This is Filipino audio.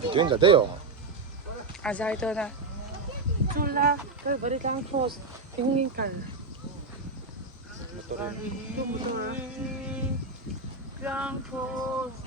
비행기가 돼요. Azar ito na. Chula, kaya balik lang post. Tingin ka na. Lang post.